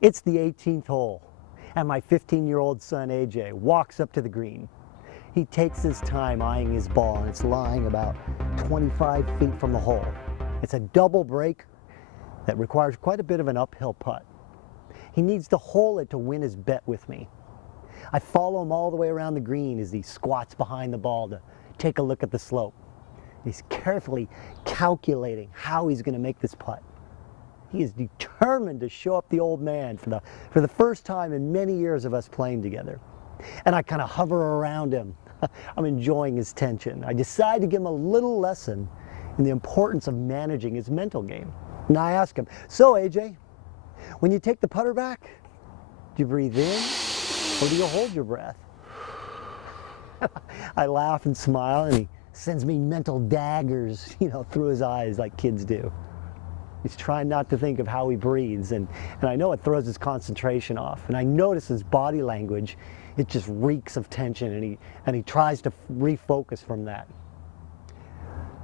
It's the 18th hole, and my 15-year-old son AJ walks up to the green. He takes his time eyeing his ball, and it's lying about 25 feet from the hole. It's a double break that requires quite a bit of an uphill putt. He needs to hole it to win his bet with me. I follow him all the way around the green as he squats behind the ball to take a look at the slope. He's carefully calculating how he's going to make this putt. He is determined to show up the old man for the first time in many years of us playing together. And I kind of hover around him. I'm enjoying his tension. I decide to give him a little lesson in the importance of managing his mental game. And I ask him, so AJ, when you take the putter back, do you breathe in or do you hold your breath? I laugh and smile, and he sends me mental daggers, through his eyes like kids do. He's trying not to think of how he breathes, and I know it throws his concentration off. And I notice his body language, it just reeks of tension, and he tries to refocus from that.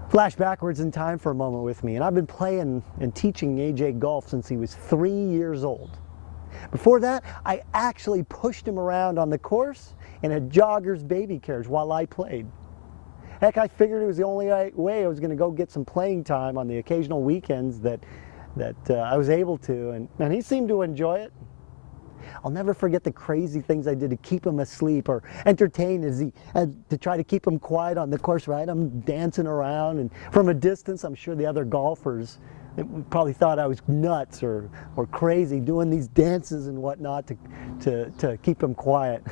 Flash backwards in time for a moment with me, and I've been playing and teaching AJ golf since he was 3 years old. Before that, I actually pushed him around on the course in a jogger's baby carriage while I played. Heck, I figured it was the only way I was going to go get some playing time on the occasional weekends that I was able to, and he seemed to enjoy it. I'll never forget the crazy things I did to keep him asleep or entertain to try to keep him quiet on the course, right? I'm dancing around, and from a distance, I'm sure the other golfers probably thought I was nuts or crazy doing these dances and whatnot to keep him quiet.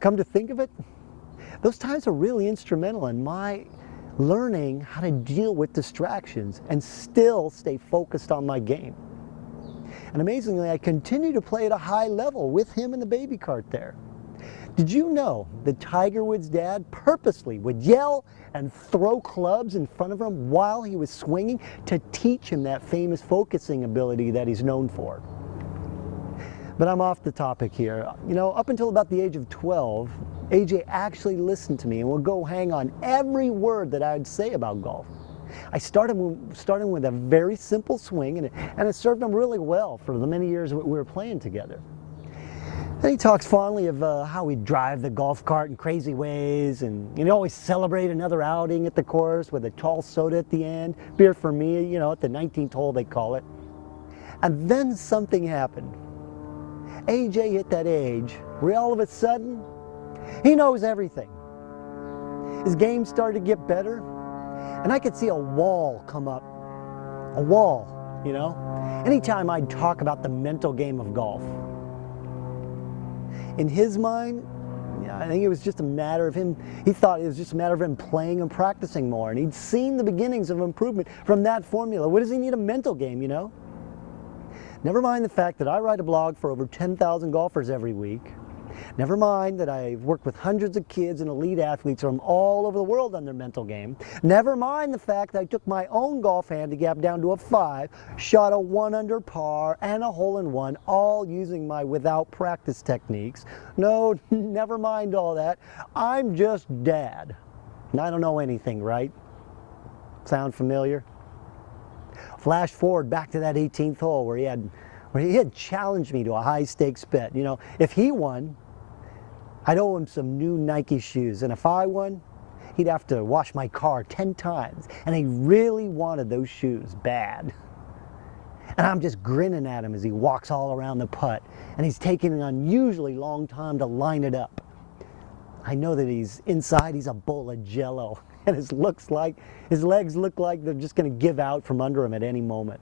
Come to think of it, those times are really instrumental in my learning how to deal with distractions and still stay focused on my game. And amazingly, I continue to play at a high level with him in the baby cart there. Did you know that Tiger Woods' dad purposely would yell and throw clubs in front of him while he was swinging to teach him that famous focusing ability that he's known for? But I'm off the topic here. Up until about the age of 12, AJ actually listened to me and would go hang on every word that I'd say about golf. I started with a very simple swing, and it served him really well for the many years we were playing together. Then he talks fondly of how we drive the golf cart in crazy ways, and always celebrate another outing at the course with a tall soda at the end. Beer for me, at the 19th hole they call it. And then something happened. AJ hit that age where all of a sudden, he knows everything. His game started to get better, and I could see a wall come up. A wall, anytime I'd talk about the mental game of golf. In his mind, I think it was just a matter of him, he thought it was just a matter of him playing and practicing more, and he'd seen the beginnings of improvement from that formula. What does he need a mental game, Never mind the fact that I write a blog for over 10,000 golfers every week. Never mind that I've worked with hundreds of kids and elite athletes from all over the world on their mental game. Never mind the fact that I took my own golf handicap down to a 5, shot a 1 under par and a hole-in-one, all using my without practice techniques. No, never mind all that. I'm just Dad, and I don't know anything, right? Sound familiar? Flash forward back to that 18th hole where he had challenged me to a high stakes bet. If he won, I'd owe him some new Nike shoes, and if I won, he'd have to wash my car 10 times, and he really wanted those shoes bad. And I'm just grinning at him as he walks all around the putt, and he's taking an unusually long time to line it up. I know that he's a bowl of jello, and his legs look like they're just going to give out from under him at any moment.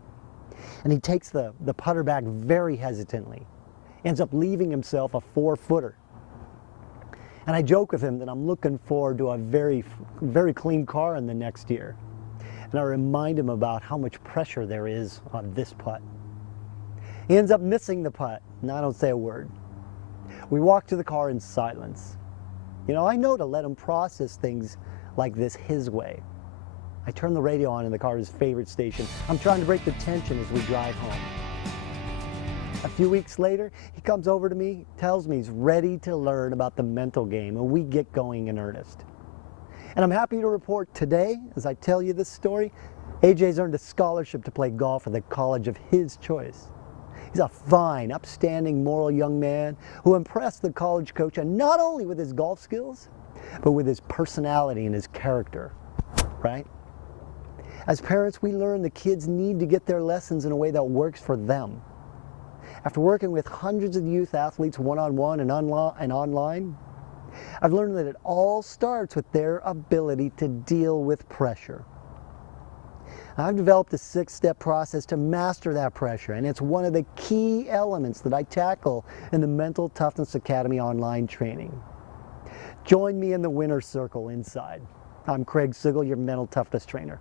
And he takes the putter back very hesitantly, ends up leaving himself a 4-footer. And I joke with him that I'm looking forward to a very, very clean car in the next year. And I remind him about how much pressure there is on this putt. He ends up missing the putt, and I don't say a word. We walk to the car in silence. I know to let him process things like this his way. I turn the radio on in the car, his favorite station. I'm trying to break the tension as we drive home. A few weeks later, he comes over to me, tells me he's ready to learn about the mental game, and we get going in earnest. And I'm happy to report today, as I tell you this story, AJ's earned a scholarship to play golf at the college of his choice. He's a fine, upstanding, moral young man who impressed the college coach, and not only with his golf skills, but with his personality and his character, right? As parents, we learn the kids need to get their lessons in a way that works for them. After working with hundreds of youth athletes one-on-one and online, I've learned that it all starts with their ability to deal with pressure. I've developed a 6-step process to master that pressure, and it's one of the key elements that I tackle in the Mental Toughness Academy online training. Join me in the winner's circle inside. I'm Craig Sigl, your mental toughness trainer.